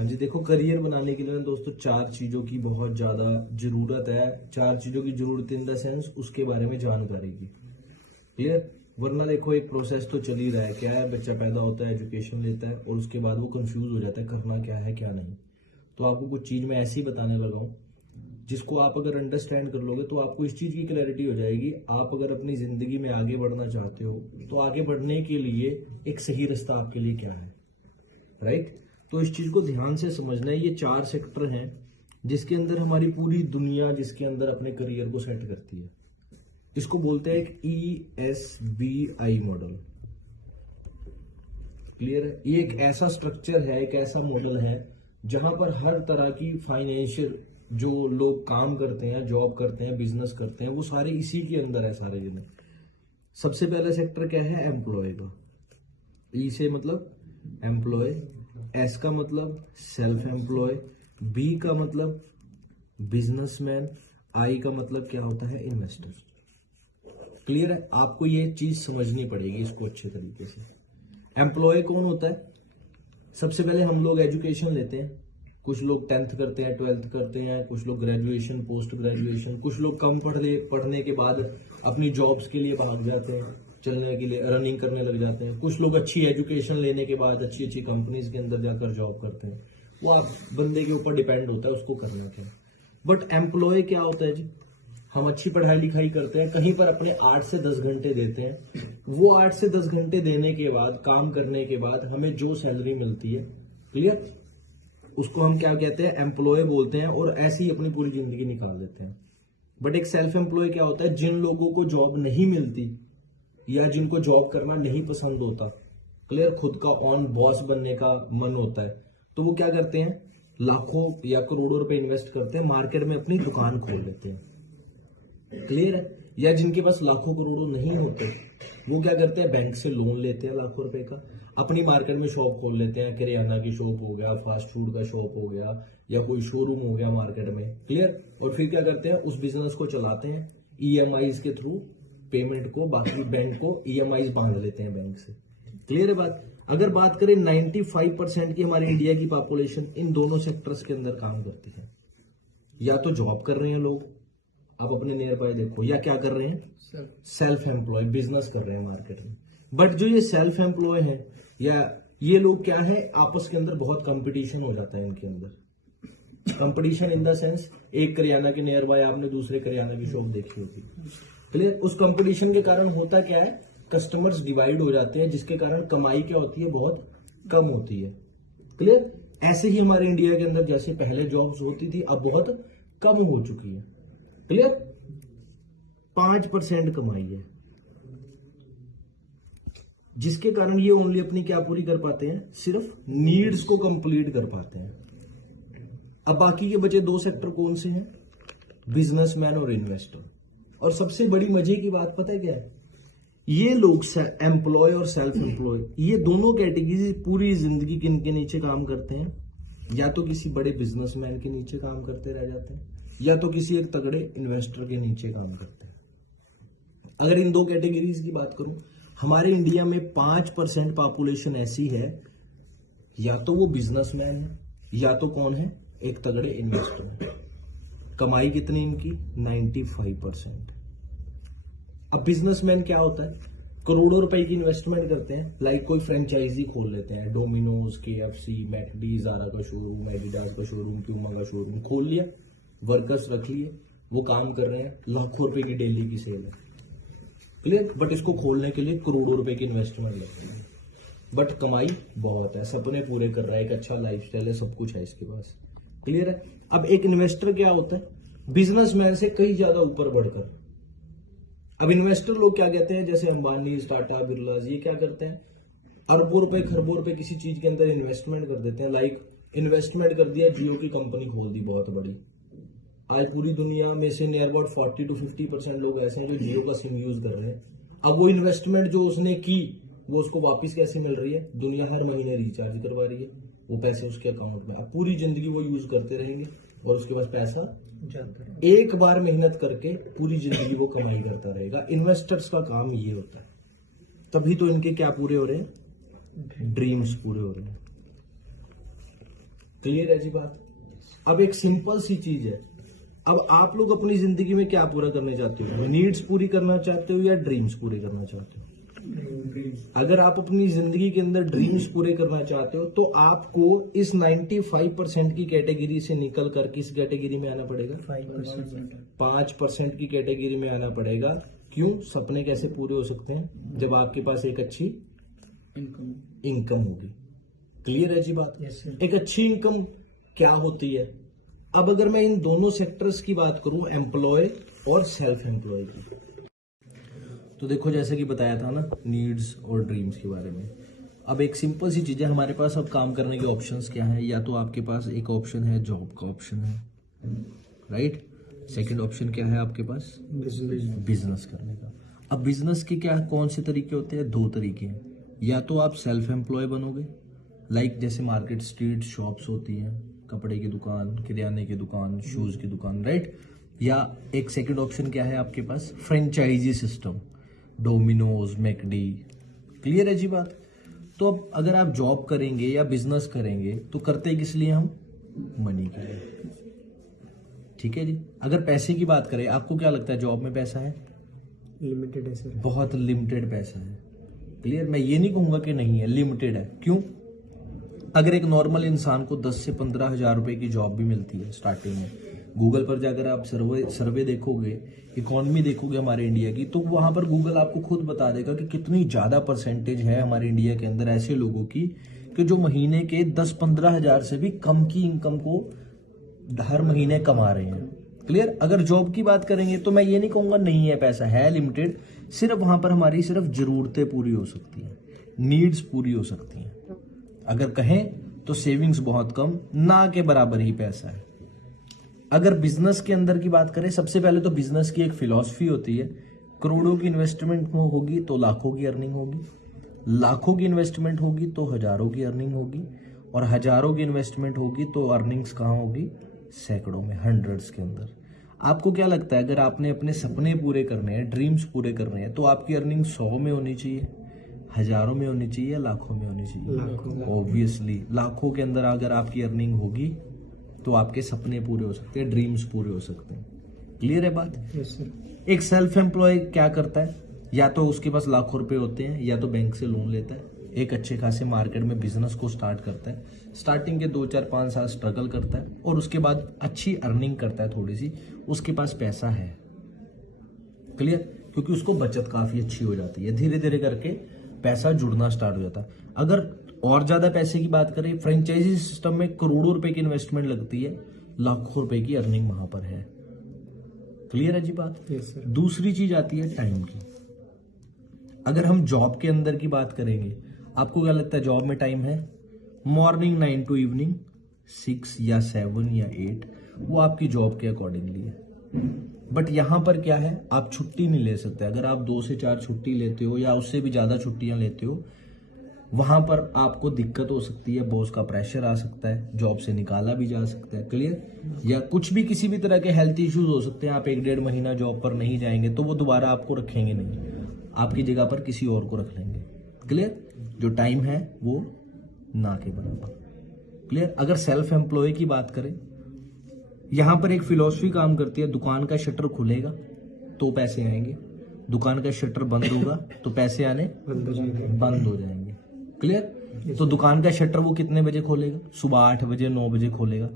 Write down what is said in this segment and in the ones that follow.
हाँ जी, देखो करियर बनाने के लिए ना दोस्तों चार चीजों की बहुत ज्यादा जरूरत है। चार चीजों की जरूरत इन द सेंस उसके बारे में जानकारी की। क्लियर? वरना देखो एक प्रोसेस तो चल ही रहा है। क्या है, बच्चा पैदा होता है, एजुकेशन लेता है और उसके बाद वो कंफ्यूज हो जाता है करना क्या है क्या नहीं। तो आपको कुछ चीज मैं ऐसी बताने लगा हूँ जिसको आप अगर अंडरस्टैंड कर लोगे तो आपको इस चीज की क्लैरिटी हो जाएगी। आप अगर अपनी जिंदगी में आगे बढ़ना चाहते हो तो आगे बढ़ने के लिए एक सही रास्ता आपके लिए क्या है, राइट? तो इस चीज को ध्यान से समझना है। ये चार सेक्टर हैं जिसके अंदर हमारी पूरी दुनिया जिसके अंदर अपने करियर को सेट करती है। इसको बोलते हैं एक ESBI मॉडल। क्लियर है? ये एक ऐसा स्ट्रक्चर है, एक ऐसा मॉडल है जहां पर हर तरह की फाइनेंशियल जो लोग काम करते हैं, जॉब करते हैं, बिजनेस करते हैं, वो सारे इसी के अंदर है सारे जिन्हें। सबसे पहला सेक्टर क्या है? एम्प्लॉय का। ई से मतलब एम्प्लॉय, एस का मतलब सेल्फ एम्प्लॉय, बी का मतलब बिजनेसमैन, आई का मतलब क्या होता है? इन्वेस्टर। क्लियर है? आपको ये चीज समझनी पड़ेगी इसको अच्छे तरीके से। एम्प्लॉय कौन होता है? सबसे पहले हम लोग एजुकेशन लेते हैं। कुछ लोग 10th करते हैं, 12th करते हैं, कुछ लोग ग्रेजुएशन, पोस्ट ग्रेजुएशन, कुछ लोग कम पढ़ने के बाद अपनी जॉब्स के लिए भाग जाते हैं, चलने के लिए रनिंग करने लग जाते हैं। कुछ लोग अच्छी एजुकेशन लेने के बाद अच्छी अच्छी कंपनीज के अंदर जाकर जॉब करते हैं। वो आप बंदे के ऊपर डिपेंड होता है उसको करना क्या। बट एम्प्लॉय क्या होता है जी? हम अच्छी पढ़ाई लिखाई करते हैं, कहीं पर अपने 8 से 10 घंटे देते हैं। वो 8 से 10 घंटे देने के बाद, काम करने के बाद हमें जो सैलरी मिलती है, क्लियर, उसको हम क्या कहते हैं? एम्प्लॉय बोलते हैं। और ऐसे ही अपनी पूरी जिंदगी निकाल देते हैं। बट एक सेल्फ एम्प्लॉय क्या होता है? जिन लोगों को जॉब नहीं मिलती या जिनको जॉब करना नहीं पसंद होता, क्लियर, खुद का ऑन बॉस बनने का मन होता है, तो वो क्या करते हैं? लाखों या करोड़ों रुपए इन्वेस्ट करते हैं, मार्केट में अपनी दुकान खोल लेते हैं। क्लियर है? या जिनके पास लाखों करोड़ों नहीं होते वो क्या करते हैं? बैंक से लोन लेते हैं लाखों रुपए का, अपनी मार्केट में शॉप खोल लेते हैं। किराना की शॉप हो गया, फास्ट फूड का शॉप हो गया, या कोई शोरूम हो गया मार्केट में। क्लियर? और फिर क्या करते हैं? उस बिजनेस को चलाते हैं EMIs के थ्रू, पेमेंट को, बाकी बैंक को EMIs बांध लेते हैं बैंक से। क्लियर है बात? अगर बात करें 95% की हमारी इंडिया की पॉपुलेशन इन दोनों सेक्टर्स के अंदर काम करती है। या तो जॉब कर रहे हैं लोग, आप अपने नियर बाय देखो, या क्या कर रहे हैं? सेल्फ एम्प्लॉय, बिजनेस कर रहे हैं मार्केट में। बट जो ये सेल्फ एम्प्लॉय है या ये लोग क्या है, आपस के अंदर बहुत कंपटीशन हो जाता है इनके अंदर। कंपटीशन इन द सेंस, एक करियाना के नियर बाय आपने दूसरे करियाना की शॉप देखी होगी। क्लियर? उस कंपटीशन के कारण होता क्या है? कस्टमर्स डिवाइड हो जाते हैं, जिसके कारण कमाई क्या होती है? बहुत कम होती है। क्लियर? ऐसे ही हमारे इंडिया के अंदर जैसे पहले जॉब्स होती थी अब बहुत कम हो चुकी है। क्लियर? 5% कमाई है, जिसके कारण ये ओनली अपनी क्या पूरी कर पाते हैं? सिर्फ नीड्स को कंप्लीट कर पाते हैं। अब बाकी के बचे दो सेक्टर कौन से हैं? बिजनेसमैन और इन्वेस्टर। और सबसे बड़ी मजे की बात पता है क्या है? ये लोग एम्प्लॉय और सेल्फ एम्प्लॉय, ये दोनों कैटेगरी पूरी जिंदगी किनके नीचे काम करते हैं? या तो किसी बड़े बिजनेसमैन के नीचे काम करते रह जाते हैं, या तो किसी एक तगड़े इन्वेस्टर के नीचे काम करते हैं। अगर इन दो कैटेगरीज की बात करूं, हमारे इंडिया में 5% पॉपुलेशन ऐसी है, या तो वो बिजनेसमैन है या तो कौन है? एक तगड़े इन्वेस्टर है। कमाई कितनी इनकी? 95%। अब बिजनेसमैन क्या होता है? करोड़ों रुपए की इन्वेस्टमेंट करते हैं, लाइक कोई फ्रेंचाइजी खोल लेते हैं, डोमिनोज, KFC, मैकडी, जारा का शोरूम, एडिडास का शोरूम, प्यूमा का शोरूम खोल लिया, वर्कर्स रख लिए, वो काम कर रहे हैं, लाखों रुपए की डेली की सेल है। क्लियर? बट इसको खोलने के लिए करोड़ों रुपए की इन्वेस्टमेंट लगती है, बट कमाई बहुत है, सपने पूरे कर रहा है, एक अच्छा लाइफस्टाइल है, सब कुछ है इसके पास। क्लियर है? अब एक इन्वेस्टर क्या होता है? बिजनेसमैन से कहीं ज्यादा ऊपर बढ़कर। अब इन्वेस्टर लोग क्या कहते हैं? जैसे अंबानी, टाटा, बिरला, ये क्या करते हैं? अरबों रुपए, खरबों रुपए किसी चीज के अंदर इन्वेस्टमेंट कर देते हैं। लाइक इन्वेस्टमेंट कर दिया, जियो की कंपनी खोल दी बहुत बड़ी। आज पूरी दुनिया में से नियर अबाउट 40 to 50% लोग ऐसे हैं जो जियो का सिम यूज कर रहे हैं। अब वो इन्वेस्टमेंट जो उसने की वो उसको वापस कैसे मिल रही है? दुनिया हर महीने रिचार्ज करवा रही है, वो पैसे उसके अकाउंट में। अब पूरी जिंदगी वो यूज करते रहेंगे और उसके पास पैसा जाता है। एक बार मेहनत करके पूरी जिंदगी वो कमाई करता रहेगा। इन्वेस्टर्स का काम ये होता है। तभी तो इनके क्या पूरे हो रहे हैं? ड्रीम्स पूरे हो रहे हैं। क्लियर है जी बात। अब एक सिंपल सी चीज है, अब आप लोग अपनी जिंदगी में क्या पूरा करना चाहते हो? नीड्स पूरी करना चाहते हो या ड्रीम्स पूरे करना चाहते हो? अगर आप अपनी जिंदगी के अंदर ड्रीम्स पूरे करना चाहते हो तो आपको इस 95% की कैटेगरी से निकल कर किस कैटेगरी में आना पड़ेगा? 5% की कैटेगरी में आना पड़ेगा। क्यों? सपने कैसे पूरे हो सकते हैं? जब आपके पास एक अच्छी इनकम होगी। क्लियर है जी बात? एक अच्छी इनकम क्या होती है? अब अगर मैं इन दोनों सेक्टर्स की बात करूं, एम्प्लॉय और सेल्फ एम्प्लॉय की, तो देखो जैसे कि बताया था ना नीड्स और ड्रीम्स के बारे में। अब एक सिंपल सी चीज है, हमारे पास अब काम करने के ऑप्शंस क्या है? या तो आपके पास एक ऑप्शन है जॉब का ऑप्शन है, राइट। सेकंड ऑप्शन क्या है आपके पास? बिजनेस करने का। अब बिजनेस के क्या कौन से तरीके होते हैं? 2 तरीके हैं। या तो आप सेल्फ एम्प्लॉय बनोगे, लाइक जैसे मार्केट स्ट्रीट शॉप्स होती हैं, कपड़े की दुकान, किराने की दुकान, शूज की दुकान, राइट। या एक सेकंड ऑप्शन क्या है आपके पास? Franchisee system, Domino's, McD. Clear है जी बात? तो अब अगर आप जॉब करेंगे या बिजनेस करेंगे तो करते किस लिए हम? मनी के लिए। ठीक है जी। अगर पैसे की बात करें, आपको क्या लगता है जॉब में पैसा है? लिमिटेड है सर। बहुत लिमिटेड पैसा है। क्लियर? मैं ये नहीं कहूंगा कि नहीं है, लिमिटेड है। क्यों? अगर एक नॉर्मल इंसान को 10 से 15 हजार रुपए की जॉब भी मिलती है स्टार्टिंग में, गूगल पर जाकर आप सर्वे देखोगे, इकोनॉमी देखोगे हमारे इंडिया की, तो वहां पर गूगल आपको खुद बता देगा कि कितनी ज्यादा परसेंटेज है हमारे इंडिया के अंदर ऐसे लोगों की कि जो महीने के 10-15 हजार से भी कम की इनकम को हर महीने कमा रहे हैं। क्लियर? अगर जॉब की बात करेंगे तो मैं ये नहीं कहूंगा नहीं है, पैसा है लिमिटेड, सिर्फ वहां पर हमारी सिर्फ जरूरतें पूरी हो सकती हैं, नीड्स पूरी हो सकती हैं। अगर कहें तो सेविंग्स बहुत कम, ना के बराबर ही पैसा है। अगर बिजनेस के अंदर की बात करें, सबसे पहले तो बिजनेस की एक फिलॉसफी होती है, करोड़ों की इन्वेस्टमेंट होगी तो लाखों की अर्निंग होगी, लाखों की इन्वेस्टमेंट होगी तो हजारों की अर्निंग होगी, और हजारों की इन्वेस्टमेंट होगी तो अर्निंग्स कहाँ होगी? सैकड़ों में, हंड्रेड्स के अंदर। आपको क्या लगता है अगर आपने अपने सपने पूरे करने हैं, ड्रीम्स पूरे करने हैं, तो आपकी अर्निंग 100 में होनी चाहिए, हजारों में होनी चाहिए, लाखों में होनी चाहिए? ऑब्वियसली लाखों के अंदर अगर आपकी अर्निंग होगी तो आपके सपने पूरे हो सकते हैं, ड्रीम्स पूरे हो सकते हैं। क्लियर है बात? Yes sir. एक सेल्फ एम्प्लॉय क्या करता है? या तो उसके पास लाखों रुपए होते हैं, या तो बैंक से लोन लेता है, एक अच्छे खासे मार्केट में बिजनेस को स्टार्ट करता है, स्टार्टिंग के 2-4-5 साल स्ट्रगल करता है और उसके बाद अच्छी अर्निंग करता है थोड़ी सी, उसके पास पैसा है। क्लियर? क्योंकि उसको बचत काफी अच्छी हो जाती है, धीरे धीरे करके पैसा जुड़ना स्टार्ट हो जाता है। अगर और ज्यादा पैसे की बात करें, फ्रेंचाइजी सिस्टम में करोड़ों रुपए की इन्वेस्टमेंट लगती है, लाखों रुपए की अर्निंग वहां पर है। क्लियर है जी बात? Yes sir. दूसरी चीज आती है टाइम की। अगर हम जॉब के अंदर की बात करेंगे, आपको क्या लगता है जॉब में टाइम है? मॉर्निंग 9 टू इवनिंग 6 या 7 या 8, वो आपकी जॉब के अकॉर्डिंगली है। बट यहां पर क्या है, आप छुट्टी नहीं ले सकते। अगर आप 2 से 4 छुट्टी लेते हो या उससे भी ज्यादा छुट्टियां लेते हो, वहां पर आपको दिक्कत हो सकती है, बॉस का प्रेशर आ सकता है, जॉब से निकाला भी जा सकता है। क्लियर? या कुछ भी किसी भी तरह के हेल्थ इश्यूज हो सकते हैं, आप 1-1.5 महीना जॉब पर नहीं जाएंगे तो वो दोबारा आपको रखेंगे नहीं, आपकी जगह पर किसी और को रख लेंगे। क्लियर? जो टाइम है वो ना के बराबर। क्लियर? अगर सेल्फ एम्प्लॉय की बात करें, यहां पर एक फिलॉसफी काम करती है, दुकान का शटर खुलेगा तो पैसे आएंगे, दुकान का शटर बंद होगा तो पैसे आने बंद हो जाएंगे। क्लियर? तो दुकान का शटर वो कितने बजे खोलेगा? सुबह 8 बजे 9 बजे खोलेगा।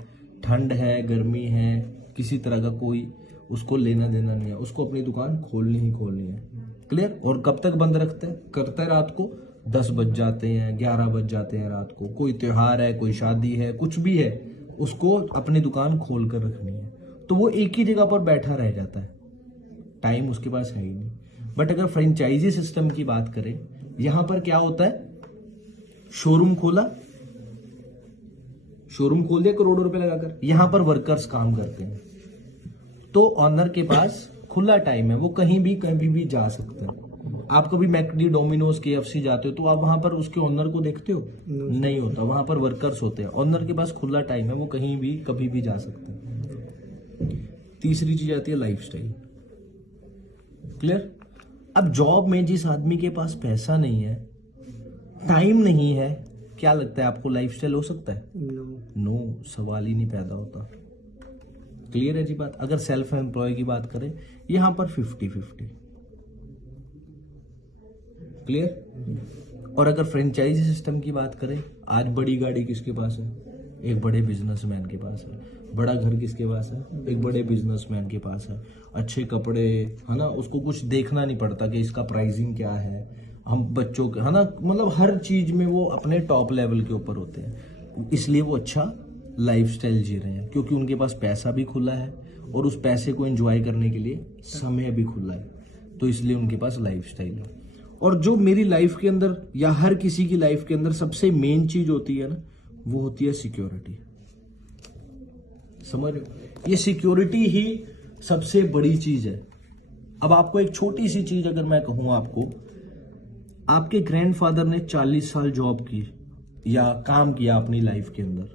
ठंड है, गर्मी है, किसी तरह का कोई उसको लेना देना नहीं है, उसको अपनी दुकान खोलनी ही खोलनी है। क्लियर? और कब तक बंद रखता है? करता है रात को 10 बज जाते हैं, 11 बज जाते हैं रात को, कोई त्योहार है, कोई शादी है, कुछ भी है, उसको अपनी दुकान खोल कर रखनी है, तो वो एक ही जगह पर बैठा रह जाता है, टाइम उसके पास है ही नहीं। बट अगर फ्रेंचाइजी सिस्टम की बात करें, यहां पर क्या होता है, शोरूम खोला, शोरूम खोल दिया करोड़ों रुपए लगाकर, यहां पर वर्कर्स काम करते हैं, तो ऑनर के पास खुला टाइम है, वो कहीं भी जा सकते हैं। आप कभी मैकडी, डोमिनोज, KFC जाते हो तो आप वहां पर उसके ओनर को देखते हो? नहीं होता, वहां पर वर्कर्स होते हैं, ऑनर के पास खुला टाइम है, वो कहीं भी कभी भी जा सकते हैं। तीसरी चीज आती है लाइफस्टाइल। क्लियर? अब जॉब में जिस आदमी के पास पैसा नहीं है, टाइम नहीं है, क्या लगता है आपको, लाइफस्टाइल हो सकता है? नो। नो, सवाल ही नहीं पैदा होता। क्लियर है जी बात। अगर सेल्फ एम्प्लॉय की बात करें, यहां पर 50-50। क्लियर। और अगर फ्रेंचाइजी सिस्टम की बात करें, आज बड़ी गाड़ी किसके पास है? एक बड़े बिजनेसमैन के पास है। बड़ा घर किसके पास है? एक बड़े बिजनेसमैन के पास है। अच्छे कपड़े, है ना, उसको कुछ देखना नहीं पड़ता कि इसका प्राइसिंग क्या है। हम बच्चों के, है ना, मतलब हर चीज में वो अपने टॉप लेवल के ऊपर होते हैं, इसलिए वो अच्छा लाइफस्टाइल जी रहे हैं, क्योंकि उनके पास पैसा भी खुला है और उस पैसे को एंजॉय करने के लिए समय भी खुला है, तो इसलिए उनके पास लाइफस्टाइल है। और जो मेरी लाइफ के अंदर या हर किसी की लाइफ के अंदर सबसे मेन चीज होती है ना, वो होती है सिक्योरिटी। समझ रहे हो? ये सिक्योरिटी ही सबसे बड़ी चीज है। अब आपको एक छोटी सी चीज अगर मैं कहूं आपको, आपके ग्रैंडफादर ने 40 साल जॉब की या काम किया अपनी लाइफ के अंदर,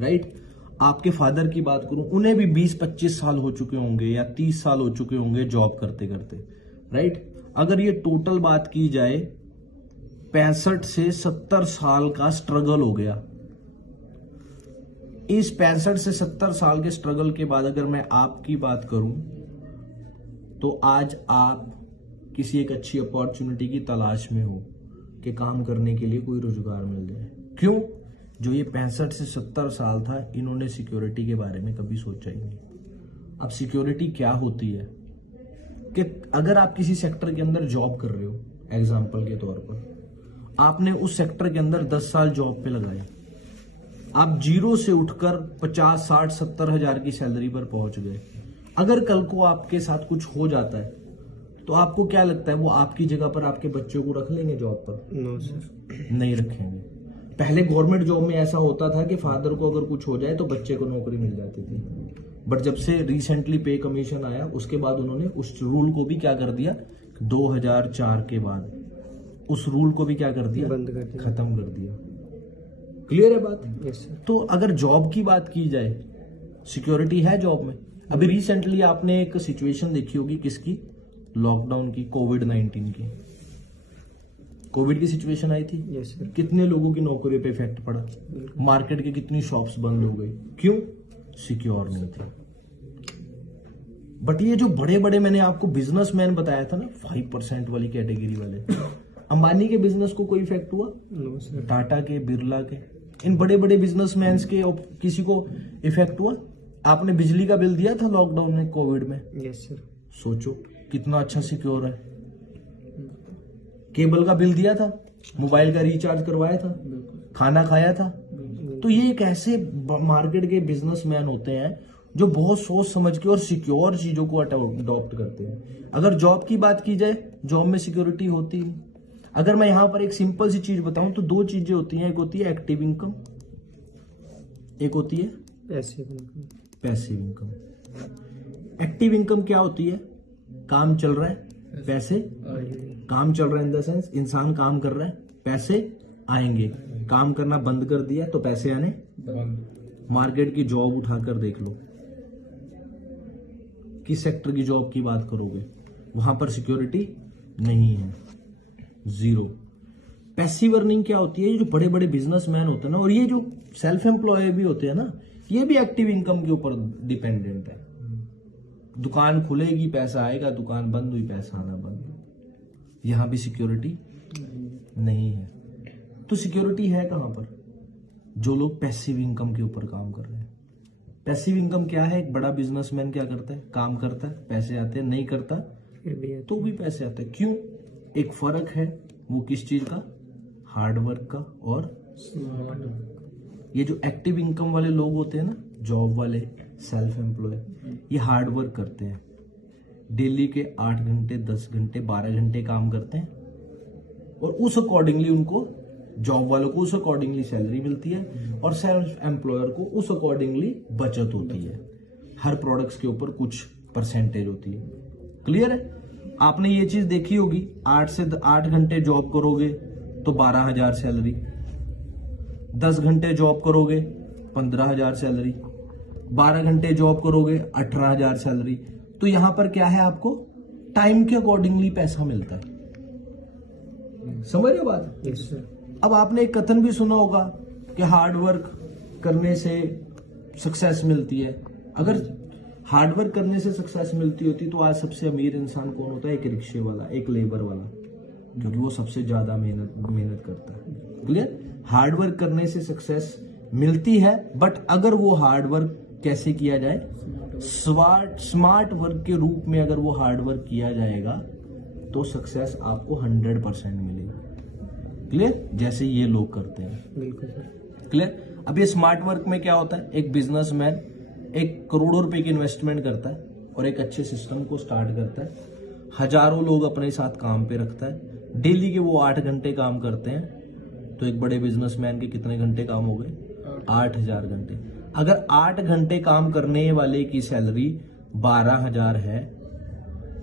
राइट? आपके फादर की बात करूं, उन्हें भी 20-25 साल हो चुके होंगे या 30 साल हो चुके होंगे जॉब करते करते, राइट? अगर ये टोटल बात की जाए, 65 से 70 साल का स्ट्रगल हो गया। इस 65 से 70 साल के स्ट्रगल के बाद अगर मैं आपकी बात करूं, तो आज आप किसी एक अच्छी अपॉर्चुनिटी की तलाश में हो कि काम करने के लिए कोई रोजगार मिल जाए। क्यों? जो ये 65 से 70 साल था, इन्होंने सिक्योरिटी के बारे में कभी सोचा ही नहीं। अब सिक्योरिटी क्या होती है कि अगर आप किसी सेक्टर के अंदर जॉब कर रहे हो, एग्जाम्पल के तौर पर आपने उस सेक्टर के अंदर 10 साल जॉब पे लगाए, आप जीरो से उठकर 50, 60, 70 हजार की सैलरी पर पहुंच गए। अगर कल को आपके साथ कुछ हो जाता है, तो आपको क्या लगता है वो आपकी जगह पर आपके बच्चों को रख लेंगे जॉब पर? No sir. नहीं रखेंगे। पहले गवर्नमेंट जॉब में ऐसा होता था कि फादर को अगर कुछ हो जाए तो बच्चे को नौकरी मिल जाती थी, बट जब से रिसेंटली पे कमीशन आया, उसके बाद उन्होंने उस रूल को भी क्या कर दिया, 2004 के बाद उस रूल को भी क्या कर दिया, बंद कर दिया, खत्म कर दिया। क्लियर है बात? Yes sir. तो अगर जॉब की बात की जाए, सिक्योरिटी है जॉब में। अभी रिसेंटली आपने एक सिचुएशन देखी होगी, किसकी? लॉकडाउन की, कोविड-19 की। कोविड की सिचुएशन आई थी, यस सर। कितने लोगों की नौकरियों पे इफेक्ट पड़ा, मार्केट की कितनी शॉप्स बंद हो गई। क्यों? सिक्योर नहीं थी। बट ये जो बड़े बड़े मैंने आपको बिजनेसमैन बताया था ना, 5% वाली कैटेगरी वाले, अंबानी के बिजनेस को कोई इफेक्ट हुआ? No sir. टाटा के, बिरला के, इन बड़े बड़े बिजनेसमैन के किसी को इफेक्ट हुआ? आपने बिजली का बिल दिया था लॉकडाउन में, कोविड में? Yes sir. सोचो कितना अच्छा सिक्योर है। केबल का बिल दिया था, मोबाइल का रिचार्ज करवाया था, खाना खाया था। तो ये एक ऐसे मार्केट के बिजनेसमैन होते हैं जो बहुत सोच समझ के और सिक्योर चीजों को अडॉप्ट करते हैं। अगर जॉब की बात की जाए, जॉब में सिक्योरिटी होती है। अगर मैं यहां पर एक सिंपल सी चीज बताऊं तो 2 चीजें होती हैं, एक होती है एक्टिव इनकम, एक होती है passive income. Passive income. Active income क्या होती है? काम चल रहा है, पैसे, काम चल रहा है इन द सेंस इंसान काम कर रहा है, पैसे आएंगे। काम करना बंद कर दिया तो पैसे आने बंद। मार्केट की जॉब उठाकर देख लो, किस सेक्टर की जॉब की बात करोगे, वहां पर सिक्योरिटी नहीं है, जीरो। पैसिव अर्निंग क्या होती है? ये जो बड़े बड़े बिजनेसमैन होते हैं ना, और ये जो सेल्फ एम्प्लॉय भी होते हैं ना, ये भी एक्टिव इनकम के ऊपर डिपेंडेंट है। दुकान खुलेगी पैसा आएगा, दुकान बंद हुई पैसा आना बंद। यहां भी सिक्योरिटी नहीं है। तो सिक्योरिटी है कहां पर? जो लोग पैसिव इनकम के ऊपर काम कर रहे हैं। पैसिव इनकम क्या है? एक बड़ा बिजनेसमैन क्या करता है? काम करता है, पैसे आते हैं, नहीं करता फिर भी तो भी पैसे आते हैं। क्यों? एक फर्क है, वो किस चीज का? हार्डवर्क का। और ये जो एक्टिव इनकम वाले लोग होते हैं ना, जॉब वाले, सेल्फ एम्प्लॉय, ये हार्ड वर्क करते हैं। डेली के 8 घंटे, 10 घंटे, 12 घंटे काम करते हैं, और उस अकॉर्डिंगली उनको, जॉब वालों को उस अकॉर्डिंगली सैलरी मिलती है, और सेल्फ एम्प्लॉयर को उस अकॉर्डिंगली बचत होती है। हर प्रोडक्ट्स के ऊपर कुछ परसेंटेज होती है। क्लियर है? आपने ये चीज देखी होगी, 8 घंटे जॉब करोगे तो 12,000 सैलरी, 10 घंटे जॉब करोगे 15,000 सैलरी, 12 घंटे जॉब करोगे 18,000 सैलरी। तो यहां पर क्या है, आपको टाइम के अकॉर्डिंगली पैसा मिलता है। समझ रहे बात? Yes sir. अब आपने एक कथन भी सुना होगा कि हार्ड वर्क करने से सक्सेस मिलती है। अगर हार्ड वर्क करने से सक्सेस मिलती होती तो आज सबसे अमीर इंसान कौन होता है? एक रिक्शे वाला, एक लेबर वाला, क्योंकि वो सबसे ज्यादा मेहनत करता है। क्लियर? हार्ड वर्क करने से सक्सेस मिलती है, बट अगर वो हार्ड वर्क कैसे किया जाए? स्मार्ट वर्क के रूप में अगर वो हार्ड वर्क किया जाएगा तो सक्सेस आपको 100% मिलेगी। क्लियर? जैसे ये लोग करते हैं। बिल्कुल सर। क्लियर? अब ये स्मार्ट वर्क में क्या होता है? एक बिजनेसमैन एक करोड़ों रुपए की इन्वेस्टमेंट करता है और एक अच्छे सिस्टम को स्टार्ट करता है, हजारों लोग अपने साथ काम पे रखता है, डेली के वो 8 घंटे काम करते हैं। तो एक बड़े बिजनेसमैन के कितने घंटे काम हो गए? 8000 घंटे। अगर 8 घंटे काम करने वाले की सैलरी 12,000 है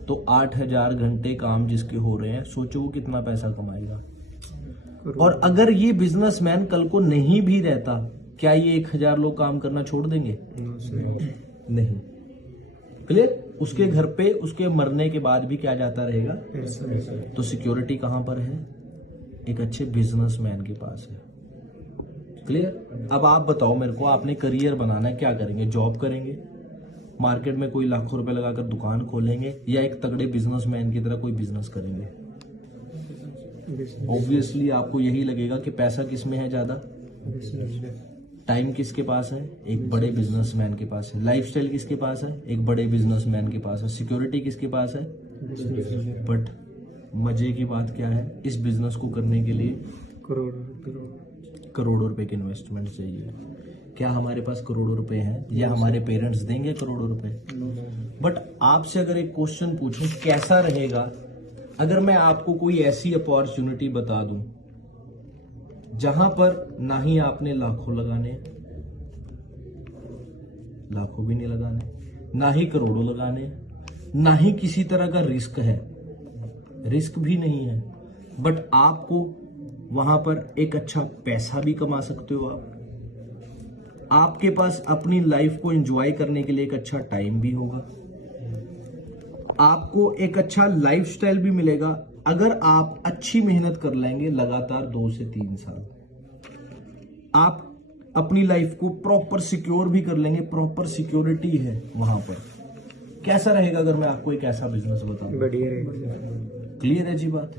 तो 8000 घंटे काम जिसके हो रहे हैं, सोचो वो कितना पैसा कमाएगा। और अगर ये बिजनेसमैन कल को नहीं भी रहता, क्या ये 1000 लोग काम करना छोड़ देंगे? नहीं। क्लियर? उसके घर पे उसके मरने के बाद भी क्या जाता रहेगा? तो सिक्योरिटी कहां पर है? एक अच्छे बिजनेसमैन के पास है। क्लियर? अब आप बताओ मेरे को, आपने करियर बनाना है, क्या करेंगे? जॉब करेंगे, मार्केट में कोई लाखों रुपए लगाकर दुकान खोलेंगे, या एक तगड़े बिजनेसमैन की तरह कोई बिजनेस करेंगे? ऑब्वियसली आपको यही लगेगा कि पैसा किसमें है ज्यादा, टाइम किसके पास है? एक बड़े बिजनेसमैन के पास है। लाइफस्टाइल किसके पास है? एक बड़े बिजनेसमैन के पास है। सिक्योरिटी किसके पास है? बट मजे की बात क्या है? इस बिजनेस को करने के लिए करोड़ों रुपए की इन्वेस्टमेंट चाहिए। क्या हमारे पास करोड़ों रुपए हैं? या हमारे पेरेंट्स देंगे करोड़ों रुपए? बट आपसे अगर एक क्वेश्चन पूछूं, कैसा रहेगा अगर मैं आपको कोई ऐसी अपॉर्चुनिटी बता दूं जहां पर ना ही आपने लाखों लगाने, लाखों भी नहीं लगाने, ना ही करोड़ों लगाने, ना ही किसी तरह का रिस्क है, रिस्क भी नहीं है, बट आपको वहां पर एक अच्छा पैसा भी कमा सकते हो। आपके पास अपनी लाइफ को एंजॉय करने के लिए एक अच्छा टाइम भी होगा, आपको एक अच्छा लाइफस्टाइल भी मिलेगा अगर आप अच्छी मेहनत कर लेंगे लगातार 2 से 3 साल। आप अपनी लाइफ को प्रॉपर सिक्योर भी कर लेंगे, प्रॉपर सिक्योरिटी है वहां पर। कैसा रहेगा अगर मैं आपको एक ऐसा बिजनेस बताऊं? बढ़िया रहेगा। क्लियर है जी बात?